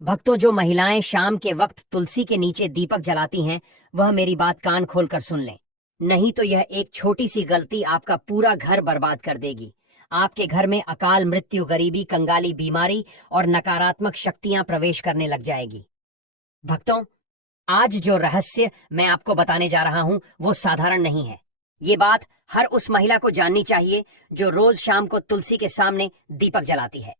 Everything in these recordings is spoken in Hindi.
भक्तों, जो महिलाएं शाम के वक्त तुलसी के नीचे दीपक जलाती हैं, वह मेरी बात कान खोलकर सुन लें। नहीं तो यह एक छोटी सी गलती आपका पूरा घर बर्बाद कर देगी। आपके घर में अकाल मृत्यु, गरीबी, कंगाली, बीमारी और नकारात्मक शक्तियां प्रवेश करने लग जाएगी। भक्तों, आज जो रहस्य मैं आपको बताने जा रहा हूं वो साधारण नहीं है। ये बात हर उस महिला को जाननी चाहिए जो रोज शाम को तुलसी के सामने दीपक जलाती है,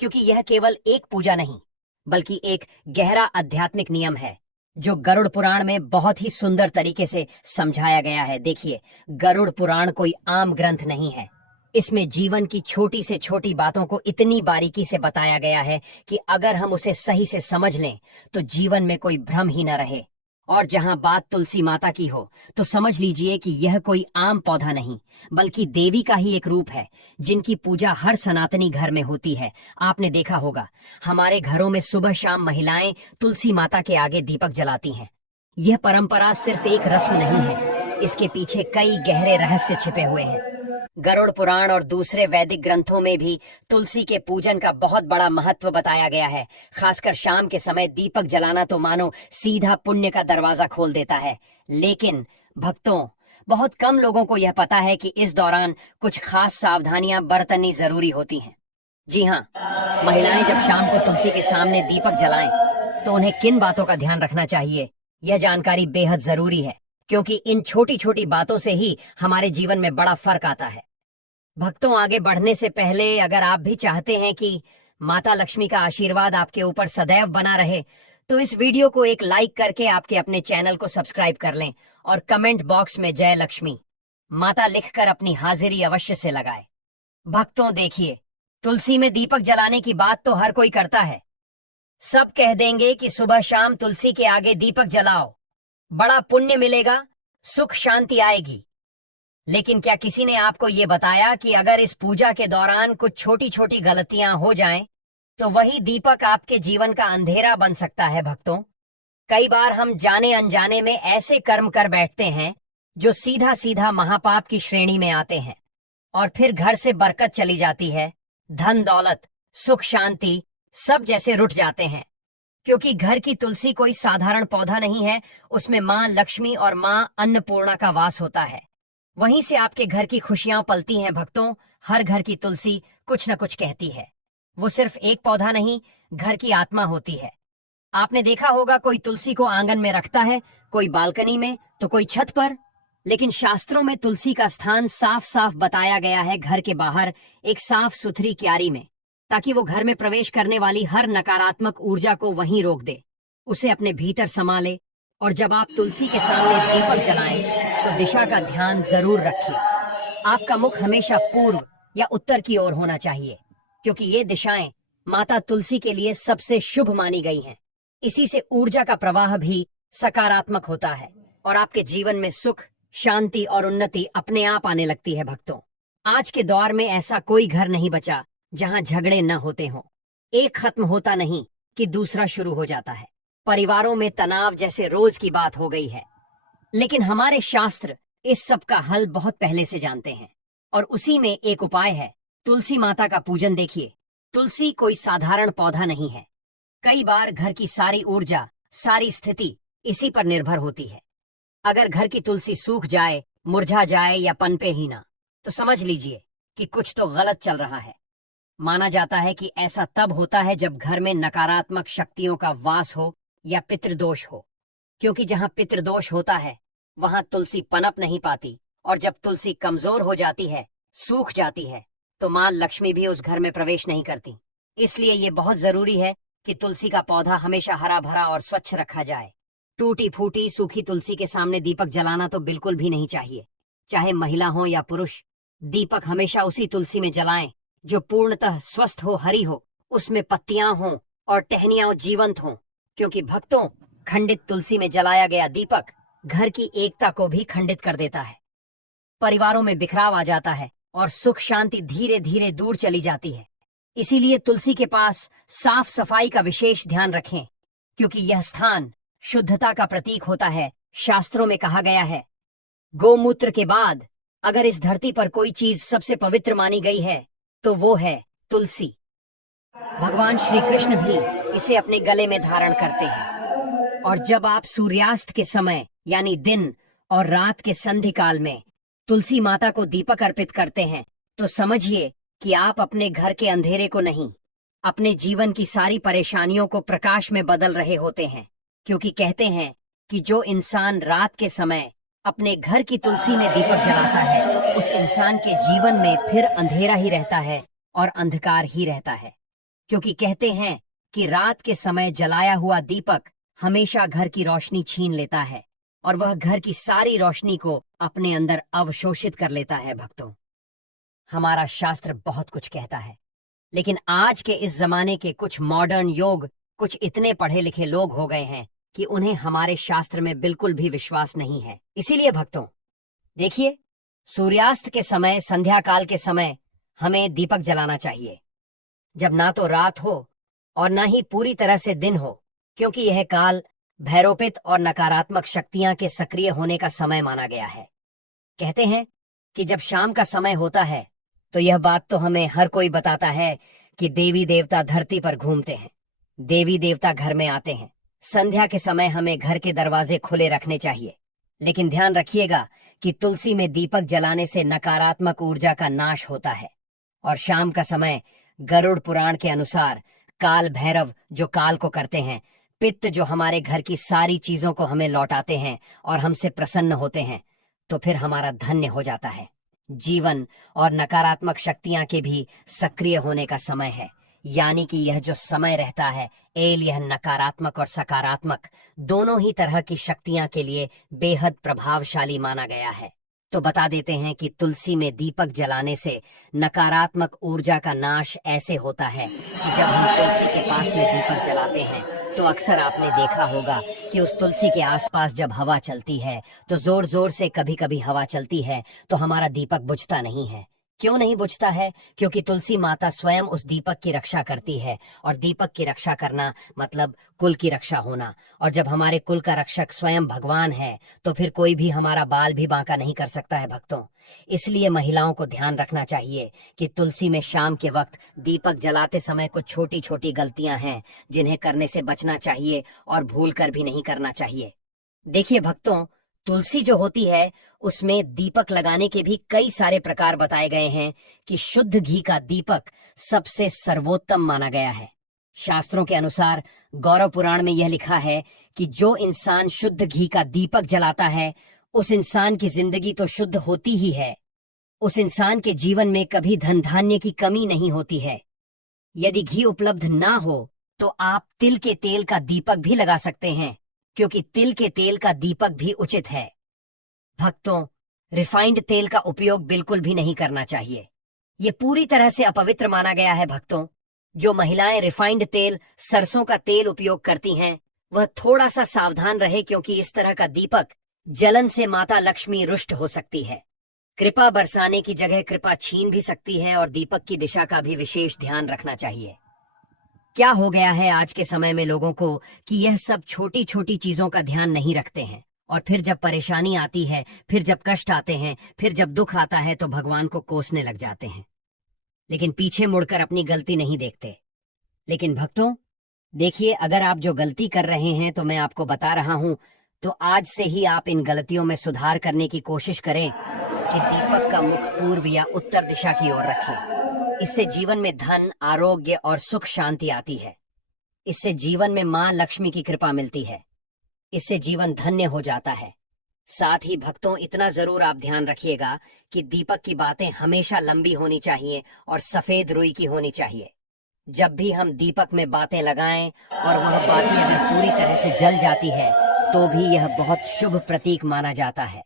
क्योंकि यह केवल एक पूजा नहीं बल्कि एक गहरा आध्यात्मिक नियम है जो गरुड़ पुराण में बहुत ही सुंदर तरीके से समझाया गया है। देखिए, गरुड़ पुराण कोई आम ग्रंथ नहीं है। इसमें जीवन की छोटी से छोटी बातों को इतनी बारीकी से बताया गया है कि अगर हम उसे सही से समझ लें तो जीवन में कोई भ्रम ही न रहे। और जहां बात तुलसी माता की हो तो समझ लीजिए कि यह कोई आम पौधा नहीं बल्कि देवी का ही एक रूप है, जिनकी पूजा हर सनातनी घर में होती है। आपने देखा होगा, हमारे घरों में सुबह शाम महिलाएं तुलसी माता के आगे दीपक जलाती हैं। यह परंपरा सिर्फ एक रस्म नहीं है, इसके पीछे कई गहरे रहस्य छिपे हुए हैं। गरुड़ पुराण और दूसरे वैदिक ग्रंथों में भी तुलसी के पूजन का बहुत बड़ा महत्व बताया गया है। खासकर शाम के समय दीपक जलाना तो मानो सीधा पुण्य का दरवाजा खोल देता है। लेकिन भक्तों, बहुत कम लोगों को यह पता है कि इस दौरान कुछ खास सावधानियां बरतनी जरूरी होती हैं। जी हाँ, महिलाएं जब शाम को तुलसी के सामने दीपक जलाएं तो उन्हें किन बातों का ध्यान रखना चाहिए, यह जानकारी बेहद जरूरी है, क्योंकि इन छोटी छोटी बातों से ही हमारे जीवन में बड़ा फर्क आता है। भक्तों, आगे बढ़ने से पहले अगर आप भी चाहते हैं कि माता लक्ष्मी का आशीर्वाद आपके ऊपर सदैव बना रहे, तो इस वीडियो को एक लाइक करके आपके अपने चैनल को सब्सक्राइब कर लें और कमेंट बॉक्स में जय लक्ष्मी माता लिखकर अपनी हाजिरी अवश्य से लगाए। भक्तों देखिए, तुलसी में दीपक जलाने की बात तो हर कोई करता है। सब कह देंगे कि सुबह शाम तुलसी के आगे दीपक जलाओ, बड़ा पुण्य मिलेगा, सुख शांति आएगी। लेकिन क्या किसी ने आपको ये बताया कि अगर इस पूजा के दौरान कुछ छोटी छोटी गलतियां हो जाएं, तो वही दीपक आपके जीवन का अंधेरा बन सकता है। भक्तों, कई बार हम जाने अनजाने में ऐसे कर्म कर बैठते हैं जो सीधा सीधा महापाप की श्रेणी में आते हैं, और फिर घर से बरकत चली जाती है, धन दौलत, सुख शांति सब जैसे रुठ जाते हैं। क्योंकि घर की तुलसी कोई साधारण पौधा नहीं है, उसमें माँ लक्ष्मी और माँ अन्नपूर्णा का वास होता है। वहीं से आपके घर की खुशियां पलती हैं। भक्तों, हर घर की तुलसी कुछ न कुछ कहती है। वो सिर्फ एक पौधा नहीं, घर की आत्मा होती है। आपने देखा होगा, कोई तुलसी को आंगन में रखता है, कोई बालकनी में, तो कोई छत पर। लेकिन शास्त्रों में तुलसी का स्थान साफ साफ बताया गया है, घर के बाहर एक साफ सुथरी क्यारी में, ताकि वो घर में प्रवेश करने वाली हर नकारात्मक ऊर्जा को वहीं रोक दे, उसे अपने भीतर समा ले। और जब आप तुलसी के सामने दीपक जलाएं तो दिशा का ध्यान जरूर रखिए। आपका मुख हमेशा पूर्व या उत्तर की ओर होना चाहिए, क्योंकि ये दिशाएं माता तुलसी के लिए सबसे शुभ मानी गई हैं। इसी से ऊर्जा का प्रवाह भी सकारात्मक होता है और आपके जीवन में सुख, शांति और उन्नति अपने आप आने लगती है। भक्तों, आज के दौर में ऐसा कोई घर नहीं बचा जहां झगड़े न होते हों। एक खत्म होता नहीं कि दूसरा शुरू हो जाता है। परिवारों में तनाव जैसे रोज की बात हो गई है। लेकिन हमारे शास्त्र इस सब का हल बहुत पहले से जानते हैं, और उसी में एक उपाय है, तुलसी माता का पूजन। देखिए, तुलसी कोई साधारण पौधा नहीं है। कई बार घर की सारी ऊर्जा, सारी स्थिति इसी पर निर्भर होती है। अगर घर की तुलसी सूख जाए, मुरझा जाए या पनपे ही ना, तो समझ लीजिए कि कुछ तो गलत चल रहा है। माना जाता है कि ऐसा तब होता है जब घर में नकारात्मक शक्तियों का वास हो या पितृदोष हो, क्योंकि जहां पितृदोष होता है वहां तुलसी पनप नहीं पाती, और जब तुलसी कमजोर हो जाती है, सूख जाती है, तो मां लक्ष्मी भी उस घर में प्रवेश नहीं करती। इसलिए ये बहुत जरूरी है कि तुलसी का पौधा हमेशा हरा भरा और स्वच्छ रखा जाए। टूटी फूटी सूखी तुलसी के सामने दीपक जलाना तो बिल्कुल भी नहीं चाहिए। चाहे महिला हो या पुरुष, दीपक हमेशा उसी तुलसी में जलाएं जो पूर्णतः स्वस्थ हो, हरी हो, उसमें पत्तियां हों और टहनियां जीवंत हों। क्योंकि भक्तों, खंडित तुलसी में जलाया गया दीपक घर की एकता को भी खंडित कर देता है। परिवारों में बिखराव आ जाता है और सुख शांति धीरे धीरे दूर चली जाती है। इसीलिए तुलसी के पास साफ सफाई का विशेष ध्यान रखें, क्योंकि यह स्थान शुद्धता का प्रतीक होता है। शास्त्रों में कहा गया है, गोमूत्र के बाद अगर इस धरती पर कोई चीज सबसे पवित्र मानी गई है तो वो है तुलसी। भगवान श्री कृष्ण भी इसे अपने गले में धारण करते हैं। और जब आप सूर्यास्त के समय यानी दिन और रात के संधि काल में तुलसी माता को दीपक अर्पित करते हैं, तो समझिए कि आप अपने घर के अंधेरे को नहीं, अपने जीवन की सारी परेशानियों को प्रकाश में बदल रहे होते हैं। क्योंकि कहते हैं कि जो इंसान रात के समय अपने घर की तुलसी में दीपक जलाता है, उस इंसान के जीवन में फिर अंधेरा ही रहता है और अंधकार ही रहता है। क्योंकि कहते हैं कि रात के समय जलाया हुआ दीपक हमेशा घर की रोशनी छीन लेता है और वह घर की सारी रोशनी को अपने अंदर अवशोषित कर लेता है। भक्तों, हमारा शास्त्र बहुत कुछ कहता है, लेकिन आज के इस जमाने के कुछ मॉडर्न योग कुछ इतने पढ़े लिखे लोग हो गए हैं कि उन्हें हमारे शास्त्र में बिल्कुल भी विश्वास नहीं है। इसीलिए भक्तों, देखिए, सूर्यास्त के समय, संध्या काल के समय हमें दीपक जलाना चाहिए, जब ना तो रात हो और ना ही पूरी तरह से दिन हो, क्योंकि यह काल भैरोपित और नकारात्मक शक्तियां के सक्रिय होने का समय माना गया है। कहते हैं कि जब शाम का समय होता है तो यह बात तो हमें हर कोई बताता है कि देवी देवता धरती पर घूमते हैं, देवी देवता घर में आते हैं। संध्या के समय हमें घर के दरवाजे खुले रखने चाहिए, लेकिन ध्यान रखिएगा कि तुलसी में दीपक जलाने से नकारात्मक ऊर्जा का नाश होता है। और शाम का समय गरुड़ पुराण के अनुसार काल भैरव जो काल को करते हैं, पित्त जो हमारे घर की सारी चीजों को हमें लौटाते हैं और हमसे प्रसन्न होते हैं, तो फिर हमारा धन्य हो जाता है। जीवन और नकारात्मक शक्तियां के भी सक्रिय होने का समय है, यानी कि यह जो समय रहता है यह नकारात्मक और सकारात्मक दोनों ही तरह की शक्तियां के लिए बेहद प्रभावशाली माना गया है। तो बता देते हैं कि तुलसी में दीपक जलाने से नकारात्मक ऊर्जा का नाश ऐसे होता है कि जब हम तुलसी के पास में दीपक जलाते हैं तो अक्सर आपने देखा होगा कि उस तुलसी के आसपास जब हवा चलती है तो जोर जोर से कभी कभी हवा चलती है तो हमारा दीपक बुझता नहीं है। क्यों नहीं बुझता है? क्योंकि तुलसी माता स्वयं उस दीपक की रक्षा करती है, और दीपक की रक्षा करना मतलब कुल की रक्षा होना। और जब हमारे कुल का रक्षक स्वयं भगवान है तो फिर कोई भी हमारा बाल भी बांका नहीं कर सकता है भक्तों। इसलिए महिलाओं को ध्यान रखना चाहिए कि तुलसी में शाम के वक्त दीपक जलाते समय कुछ छोटी छोटी गलतियां हैं जिन्हें करने से बचना चाहिए और भूल कर भी नहीं करना चाहिए। देखिए भक्तों, तुलसी जो होती है उसमें दीपक लगाने के भी कई सारे प्रकार बताए गए हैं कि शुद्ध घी का दीपक सबसे सर्वोत्तम माना गया है। शास्त्रों के अनुसार गौरव पुराण में यह लिखा है कि जो इंसान शुद्ध घी का दीपक जलाता है उस इंसान की जिंदगी तो शुद्ध होती ही है, उस इंसान के जीवन में कभी धन धान्य की कमी नहीं होती है। यदि घी उपलब्ध ना हो तो आप तिल के तेल का दीपक भी लगा सकते हैं, क्योंकि तिल के तेल का दीपक भी उचित है। भक्तों, रिफाइंड तेल का उपयोग बिल्कुल भी नहीं करना चाहिए, ये पूरी तरह से अपवित्र माना गया है। भक्तों, जो महिलाएं रिफाइंड तेल, सरसों का तेल उपयोग करती हैं वह थोड़ा सा सावधान रहे, क्योंकि इस तरह का दीपक जलन से माता लक्ष्मी रुष्ट हो सकती है, कृपा बरसाने की जगह कृपा छीन भी सकती है, और दीपक की दिशा का भी विशेष ध्यान रखना चाहिए। क्या हो गया है आज के समय में लोगों को कि यह सब छोटी छोटी चीजों का ध्यान नहीं रखते हैं, और फिर जब परेशानी आती है, फिर जब कष्ट आते हैं, फिर जब दुख आता है तो भगवान को कोसने लग जाते हैं, लेकिन पीछे मुड़कर अपनी गलती नहीं देखते। लेकिन भक्तों देखिए, अगर आप जो गलती कर रहे हैं तो मैं आपको बता रहा हूं, तो आज से ही आप इन गलतियों में सुधार करने की कोशिश करें कि दीपक का मुख पूर्व या उत्तर दिशा की ओर रखें। इससे जीवन में धन, आरोग्य और सुख शांति आती है। इससे जीवन में मां लक्ष्मी की कृपा मिलती है। इससे जीवन धन्य हो जाता है। साथ ही भक्तों, इतना जरूर आप ध्यान रखिएगा कि दीपक की बातें हमेशा लंबी होनी चाहिए और सफेद रुई की होनी चाहिए। जब भी हम दीपक में बातें लगाएं और वह बातें अगर पूरी तरह से जल जाती है तो भी यह बहुत शुभ प्रतीक माना जाता है।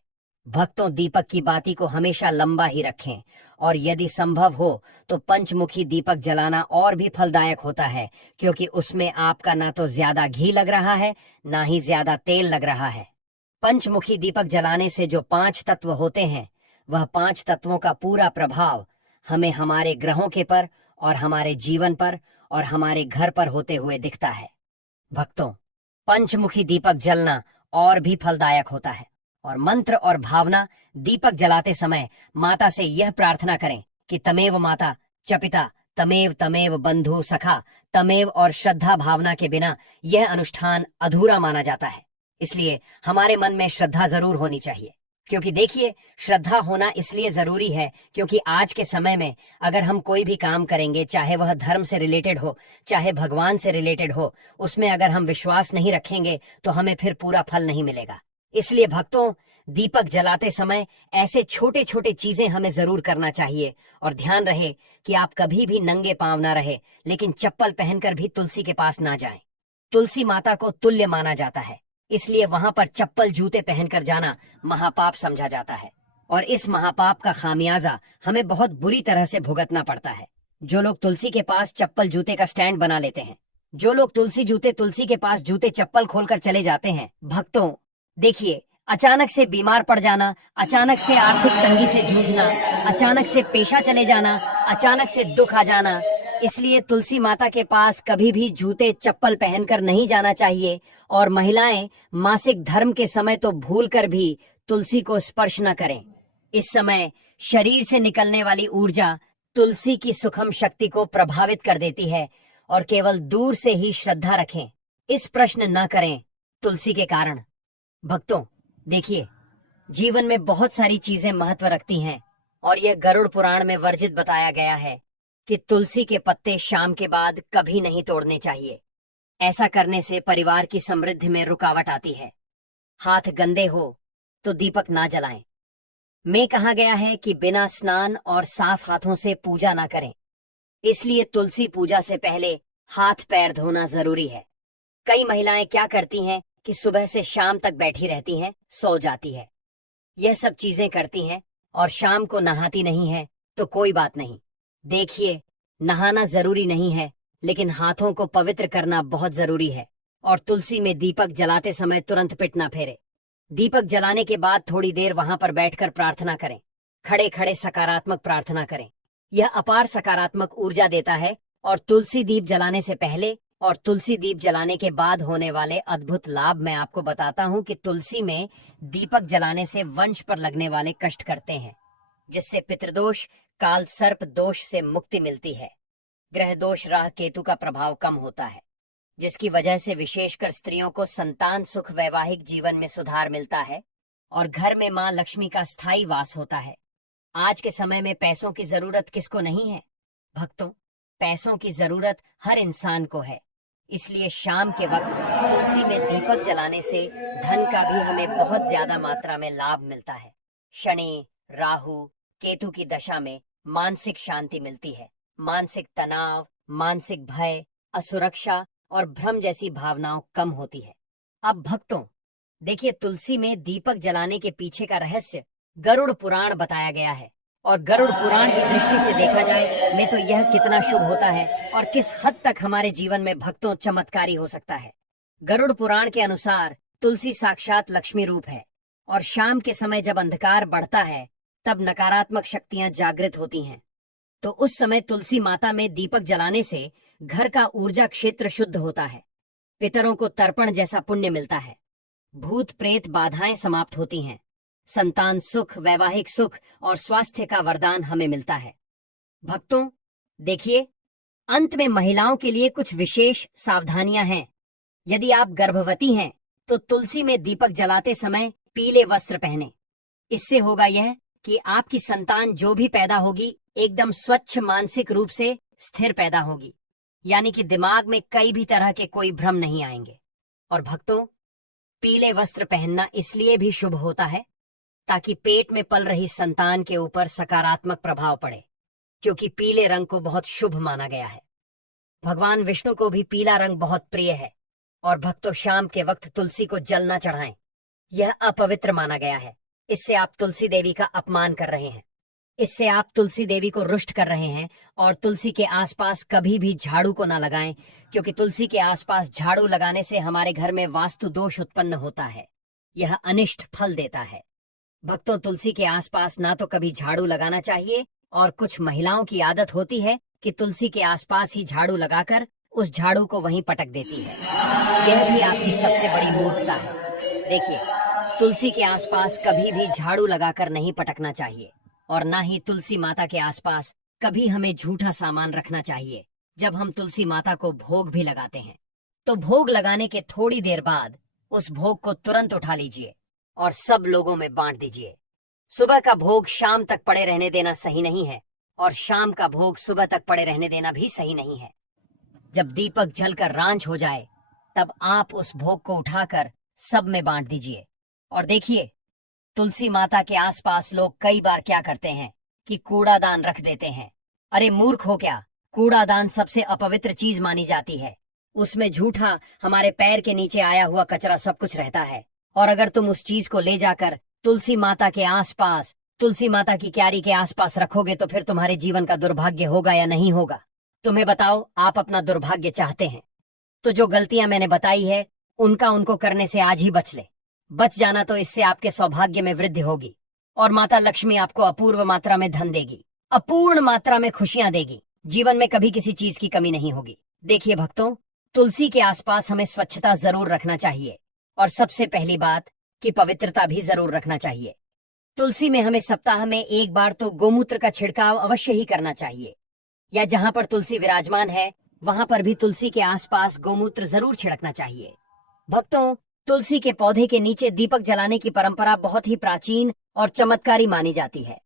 भक्तों, दीपक की बाती को हमेशा लंबा ही रखें, और यदि संभव हो तो पंचमुखी दीपक जलाना और भी फलदायक होता है, क्योंकि उसमें आपका ना तो ज्यादा घी लग रहा है ना ही ज्यादा तेल लग रहा है। पंचमुखी दीपक जलाने से जो 5 तत्व होते हैं, वह 5 तत्वों का पूरा प्रभाव हमें हमारे ग्रहों के पर और हमारे जीवन पर और हमारे घर पर होते हुए दिखता है। भक्तों, पंचमुखी दीपक जलना और भी फलदायक होता है, और मंत्र और भावना दीपक जलाते समय माता से यह प्रार्थना करें कि तमेव माता च पिता तमेव तमेव बंधु सखा तमेव और श्रद्धा भावना के बिना यह अनुष्ठान अधूरा माना जाता है। इसलिए हमारे मन में श्रद्धा जरूर होनी चाहिए, क्योंकि देखिए, श्रद्धा होना इसलिए जरूरी है क्योंकि आज के समय में अगर हम कोई भी काम करेंगे, चाहे वह धर्म से रिलेटेड हो, चाहे भगवान से रिलेटेड हो, उसमें अगर हम विश्वास नहीं रखेंगे तो हमें फिर पूरा फल नहीं मिलेगा। इसलिए भक्तों, दीपक जलाते समय ऐसे छोटे छोटे चीजें हमें जरूर करना चाहिए। और ध्यान रहे कि आप कभी भी नंगे पांव ना रहे, लेकिन चप्पल पहनकर भी तुलसी के पास ना जाएं। तुलसी माता को तुल्य माना जाता है, इसलिए वहां पर चप्पल जूते पहनकर जाना महापाप समझा जाता है। और इस महापाप का खामियाजा हमें बहुत बुरी तरह से भुगतना पड़ता है। जो लोग तुलसी के पास चप्पल जूते का स्टैंड बना लेते हैं, जो लोग तुलसी के पास जूते चप्पल खोलकर चले जाते हैं, भक्तों देखिए, अचानक से बीमार पड़ जाना, अचानक से आर्थिक तंगी से जूझना, अचानक से पेशा चले जाना, अचानक से दुख आ जाना। इसलिए तुलसी माता के पास कभी भी जूते चप्पल पहनकर नहीं जाना चाहिए। और महिलाएं मासिक धर्म के समय तो भूलकर भी तुलसी को स्पर्श न करें। इस समय शरीर से निकलने वाली ऊर्जा तुलसी की सुखम शक्ति को प्रभावित कर देती है। और केवल दूर से ही श्रद्धा रखें, इस प्रश्न न करें तुलसी के कारण। भक्तों देखिए, जीवन में बहुत सारी चीजें महत्व रखती हैं, और यह गरुड़ पुराण में वर्जित बताया गया है कि तुलसी के पत्ते शाम के बाद कभी नहीं तोड़ने चाहिए। ऐसा करने से परिवार की समृद्धि में रुकावट आती है। हाथ गंदे हो तो दीपक ना जलाएं। में कहा गया है कि बिना स्नान और साफ हाथों से पूजा ना करें। इसलिए तुलसी पूजा से पहले हाथ पैर धोना जरूरी है। कई महिलाएं क्या करती हैं कि सुबह से शाम तक बैठी रहती हैं, सो जाती है, यह सब चीजें करती हैं और शाम को नहाती नहीं है। तो कोई बात नहीं, देखिए, नहाना जरूरी नहीं है, लेकिन हाथों को पवित्र करना बहुत जरूरी है। और तुलसी में दीपक जलाते समय तुरंत पिट ना फेरे। दीपक जलाने के बाद थोड़ी देर वहां पर बैठकर प्रार्थना करें। खड़े खड़े सकारात्मक प्रार्थना करें, यह अपार सकारात्मक ऊर्जा देता है। और तुलसी दीप जलाने से पहले और तुलसी दीप जलाने के बाद होने वाले अद्भुत लाभ मैं आपको बताता हूं कि तुलसी में दीपक जलाने से वंश पर लगने वाले कष्ट करते हैं, जिससे पितृदोष, काल सर्प दोष से मुक्ति मिलती है। ग्रह दोष, राह केतु का प्रभाव कम होता है, जिसकी वजह से विशेषकर स्त्रियों को संतान सुख, वैवाहिक जीवन में सुधार मिलता है और घर में मां लक्ष्मी का स्थायी वास होता है। आज के समय में पैसों की जरूरत किसको नहीं है भक्तों? पैसों की जरूरत हर इंसान को है। इसलिए शाम के वक्त तुलसी में दीपक जलाने से धन का भी हमें बहुत ज्यादा मात्रा में लाभ मिलता है। शनि, राहु, केतु की दशा में मानसिक शांति मिलती है। मानसिक तनाव, मानसिक भय, असुरक्षा और भ्रम जैसी भावनाओं कम होती है। अब भक्तों देखिए, तुलसी में दीपक जलाने के पीछे का रहस्य गरुड़ पुराण बताया गया है। और गरुड़ पुराण की दृष्टि से देखा जाए में तो यह कितना शुभ होता है और किस हद तक हमारे जीवन में भक्तों चमत्कारी हो सकता है। गरुड़ पुराण के अनुसार तुलसी साक्षात लक्ष्मी रूप है और शाम के समय जब अंधकार बढ़ता है तब नकारात्मक शक्तियां जागृत होती हैं। तो उस समय तुलसी माता में दीपक जलाने से घर का ऊर्जा क्षेत्र शुद्ध होता है, पितरों को तर्पण जैसा पुण्य मिलता है, भूत प्रेत बाधाएं समाप्त होती हैं, संतान सुख, वैवाहिक सुख और स्वास्थ्य का वरदान हमें मिलता है। भक्तों देखिए, अंत में महिलाओं के लिए कुछ विशेष सावधानियां हैं। यदि आप गर्भवती हैं तो तुलसी में दीपक जलाते समय पीले वस्त्र पहने। इससे होगा यह कि आपकी संतान जो भी पैदा होगी एकदम स्वच्छ, मानसिक रूप से स्थिर पैदा होगी, यानी कि दिमाग में कई भी तरह के कोई भ्रम नहीं आएंगे। और भक्तों, पीले वस्त्र पहनना इसलिए भी शुभ होता है ताकि पेट में पल रही संतान के ऊपर सकारात्मक प्रभाव पड़े, क्योंकि पीले रंग को बहुत शुभ माना गया है। भगवान विष्णु को भी पीला रंग बहुत प्रिय है। और भक्तों, शाम के वक्त तुलसी को जल न चढ़ाएं, यह अपवित्र माना गया है। इससे आप तुलसी देवी का अपमान कर रहे हैं, इससे आप तुलसी देवी को रुष्ट कर रहे हैं। और तुलसी के आसपास कभी भी झाड़ू को ना लगाएं, क्योंकि तुलसी के आसपास झाड़ू लगाने से हमारे घर में वास्तु दोष उत्पन्न होता है, यह अनिष्ट फल देता है। भक्तों, तुलसी के आसपास ना तो कभी झाड़ू लगाना चाहिए, और कुछ महिलाओं की आदत होती है कि तुलसी के आसपास ही झाड़ू लगाकर उस झाड़ू को वहीं पटक देती है। यह भी आपकी सबसे बड़ी मूर्खता है। देखिए, तुलसी के आसपास कभी भी झाड़ू लगाकर नहीं पटकना चाहिए, और ना ही तुलसी माता के आसपास कभी हमें झूठा सामान रखना चाहिए, जब हम तुलसी माता को भोग भी लगाते हैं तो भोग लगाने के थोड़ी देर बाद उस भोग को तुरंत उठा लीजिए और सब लोगों में बांट दीजिए। सुबह का भोग शाम तक पड़े रहने देना सही नहीं है और शाम का भोग सुबह तक पड़े रहने देना भी सही नहीं है। जब दीपक जलकर रांझ हो जाए तब आप उस भोग को उठाकर सब में बांट दीजिए। और देखिए, तुलसी माता के आसपास लोग कई बार क्या करते हैं कि कूड़ादान रख देते हैं। अरे मूर्ख हो क्या, कूड़ादान सबसे अपवित्र चीज मानी जाती है। उसमें झूठा हमारे पैर के नीचे आया हुआ कचरा सब कुछ रहता है। और अगर तुम उस चीज को ले जाकर तुलसी माता के आसपास, तुलसी माता की क्यारी के आसपास रखोगे तो फिर तुम्हारे जीवन का दुर्भाग्य होगा या नहीं होगा? तुम्हें बताओ, आप अपना दुर्भाग्य चाहते हैं तो जो गलतियां मैंने बताई है उनको करने से आज ही बच ले। बच जाना तो इससे आपके सौभाग्य में वृद्धि होगी और माता लक्ष्मी आपको अपूर्व मात्रा में धन देगी, अपूर्ण मात्रा में खुशियां देगी। जीवन में कभी किसी चीज की कमी नहीं होगी। देखिए भक्तों, तुलसी के आसपास हमें स्वच्छता जरूर रखना चाहिए और सबसे पहली बात कि पवित्रता भी जरूर रखना चाहिए। तुलसी में हमें सप्ताह में एक बार तो गोमूत्र का छिड़काव अवश्य ही करना चाहिए, या जहाँ पर तुलसी विराजमान है वहां पर भी तुलसी के आसपास गोमूत्र जरूर छिड़कना चाहिए। भक्तों, तुलसी के पौधे के नीचे दीपक जलाने की परंपरा बहुत ही प्राचीन और चमत्कारी मानी जाती है।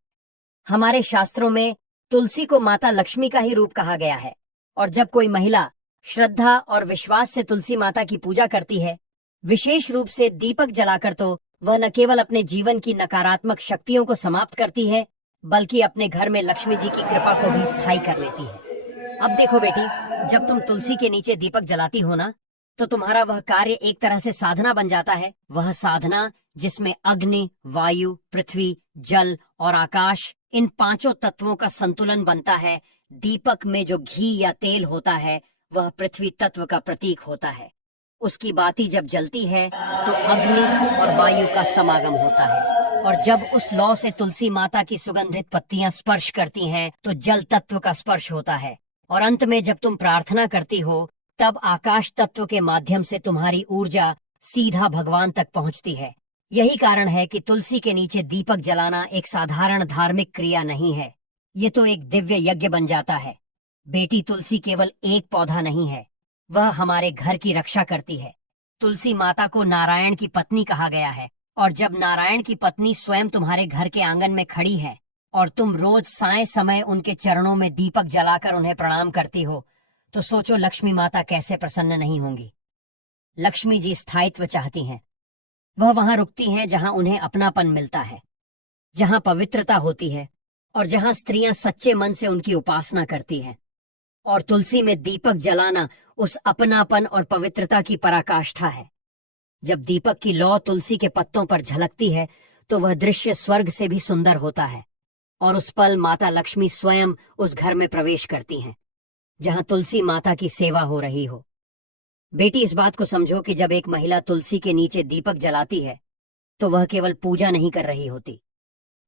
हमारे शास्त्रों में तुलसी को माता लक्ष्मी का ही रूप कहा गया है और जब कोई महिला श्रद्धा और विश्वास से तुलसी माता की पूजा करती है, विशेष रूप से दीपक जलाकर, तो वह न केवल अपने जीवन की नकारात्मक शक्तियों को समाप्त करती है बल्कि अपने घर में लक्ष्मी जी की कृपा को भी स्थायी कर लेती है। अब देखो बेटी, जब तुम तुलसी के नीचे दीपक जलाती हो ना, तो तुम्हारा वह कार्य एक तरह से साधना बन जाता है। वह साधना जिसमें अग्नि, वायु, पृथ्वी, जल और आकाश, इन पांचों तत्वों का संतुलन बनता है। दीपक में जो घी या तेल होता है वह पृथ्वी तत्व का प्रतीक होता है। उसकी बाती जब जलती है तो अग्नि और वायु का समागम होता है और जब उस लौ से तुलसी माता की सुगंधित पत्तियां स्पर्श करती हैं तो जल तत्व का स्पर्श होता है और अंत में जब तुम प्रार्थना करती हो तब आकाश तत्व के माध्यम से तुम्हारी ऊर्जा सीधा भगवान तक पहुंचती है। यही कारण है कि तुलसी के नीचे दीपक जलाना एक साधारण धार्मिक क्रिया नहीं है, ये तो एक दिव्य यज्ञ बन जाता है। बेटी, तुलसी केवल एक पौधा नहीं है, वह हमारे घर की रक्षा करती है। तुलसी माता को नारायण की पत्नी कहा गया है और जब नारायण की पत्नी स्वयं तुम्हारे घर के आंगन में खड़ी है और तुम रोज साय समय उनके चरणों में दीपक जलाकर उन्हें प्रणाम करती हो, तो सोचो लक्ष्मी माता कैसे प्रसन्न नहीं होंगी। लक्ष्मी जी स्थायित्व चाहती हैं। वह वहां रुकती हैं जहां उन्हें अपनापन मिलता है, जहां पवित्रता होती है और जहां स्त्रियां सच्चे मन से उनकी उपासना करती हैं। और तुलसी में दीपक जलाना उस अपनापन और पवित्रता की पराकाष्ठा है। जब दीपक की लौ तुलसी के पत्तों पर झलकती है तो वह दृश्य स्वर्ग से भी सुंदर होता है और उस पल माता लक्ष्मी स्वयं उस घर में प्रवेश करती हैं जहां तुलसी माता की सेवा हो रही हो। बेटी, इस बात को समझो कि जब एक महिला तुलसी के नीचे दीपक जलाती है तो वह केवल पूजा नहीं कर रही होती,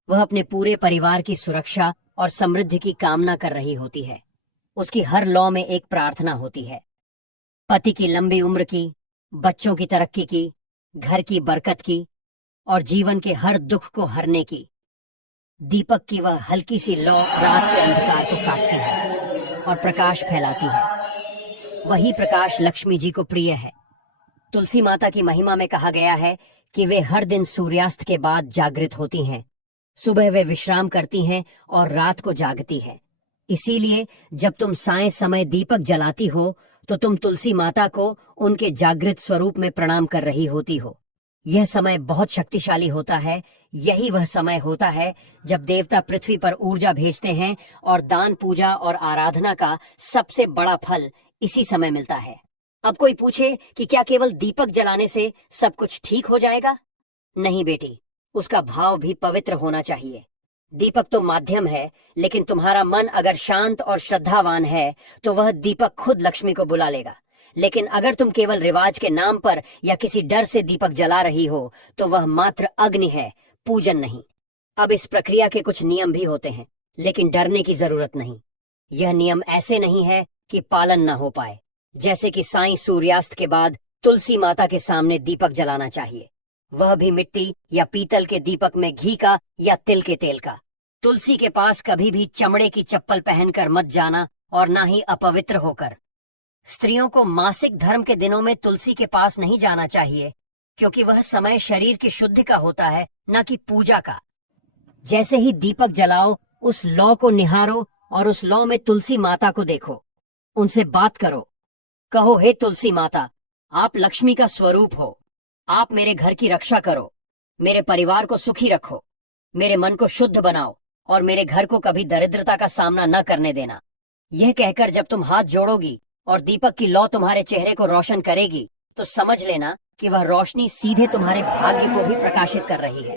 वह अपने पूरे परिवार की सुरक्षा और समृद्धि की कामना कर रही होती है। उसकी हर लौ में एक प्रार्थना होती है, पति की लंबी उम्र की, बच्चों की तरक्की की, घर की बरकत की और जीवन के हर दुख को हरने की। दीपक की वह हल्की सी लौ रात के अंधकार को काटती है और प्रकाश फैलाती है। वही प्रकाश लक्ष्मी जी को प्रिय है। तुलसी माता की महिमा में कहा गया है कि वे हर दिन सूर्यास्त के बाद जागृत होती हैं। सुबह वे विश्राम करती हैं और रात को जागती हैं। इसीलिए जब तुम साय समय दीपक जलाती हो तो तुम तुलसी माता को उनके जागृत स्वरूप में प्रणाम कर रही होती हो। यह समय बहुत शक्तिशाली होता है। यही वह समय होता है जब देवता पृथ्वी पर ऊर्जा भेजते हैं और दान, पूजा और आराधना का सबसे बड़ा फल इसी समय मिलता है। अब कोई पूछे कि क्या केवल दीपक जलाने से सब कुछ ठीक हो जाएगा? नहीं बेटी, उसका भाव भी पवित्र होना चाहिए। दीपक तो माध्यम है, लेकिन तुम्हारा मन अगर शांत और श्रद्धावान है तो वह दीपक खुद लक्ष्मी को बुला लेगा। लेकिन अगर तुम केवल रिवाज के नाम पर या किसी डर से दीपक जला रही हो तो वह मात्र अग्नि है, पूजन नहीं। अब इस प्रक्रिया के कुछ नियम भी होते हैं, लेकिन डरने की जरूरत नहीं। यह नियम ऐसे नहीं है कि पालन न हो पाए। जैसे कि साईं सूर्यास्त के बाद तुलसी माता के सामने दीपक जलाना चाहिए, वह भी मिट्टी या पीतल के दीपक में घी का या तिल के तेल का। तुलसी के पास कभी भी चमड़े की चप्पल पहनकर मत जाना और ना ही अपवित्र होकर। स्त्रियों को मासिक धर्म के दिनों में तुलसी के पास नहीं जाना चाहिए, क्योंकि वह समय शरीर की शुद्धि का होता है, न कि पूजा का। जैसे ही दीपक जलाओ, उस लौ को निहारो और उस लौ में तुलसी माता को देखो। उनसे बात करो। कहो, हे तुलसी माता, आप लक्ष्मी का स्वरूप हो। आप मेरे घर की रक्षा करो, मेरे परिवार को सुखी रखो, मेरे मन को शुद्ध बनाओ और मेरे घर को कभी दरिद्रता का सामना न करने देना। यह कहकर जब तुम हाथ जोड़ोगी और दीपक की लौ तुम्हारे चेहरे को रोशन करेगी, तो समझ लेना कि वह रोशनी सीधे तुम्हारे भाग्य को भी प्रकाशित कर रही है।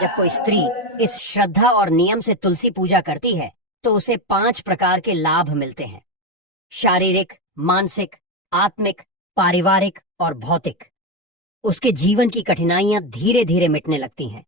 जब कोई स्त्री इस श्रद्धा और नियम से तुलसी पूजा करती है, तो उसे 5 प्रकार के लाभ मिलते हैं: शारीरिक, मानसिक, आत्मिक, पारिवारिक और भौतिक। उसके जीवन की कठिनाइयां धीरे धीरे मिटने लगती हैं।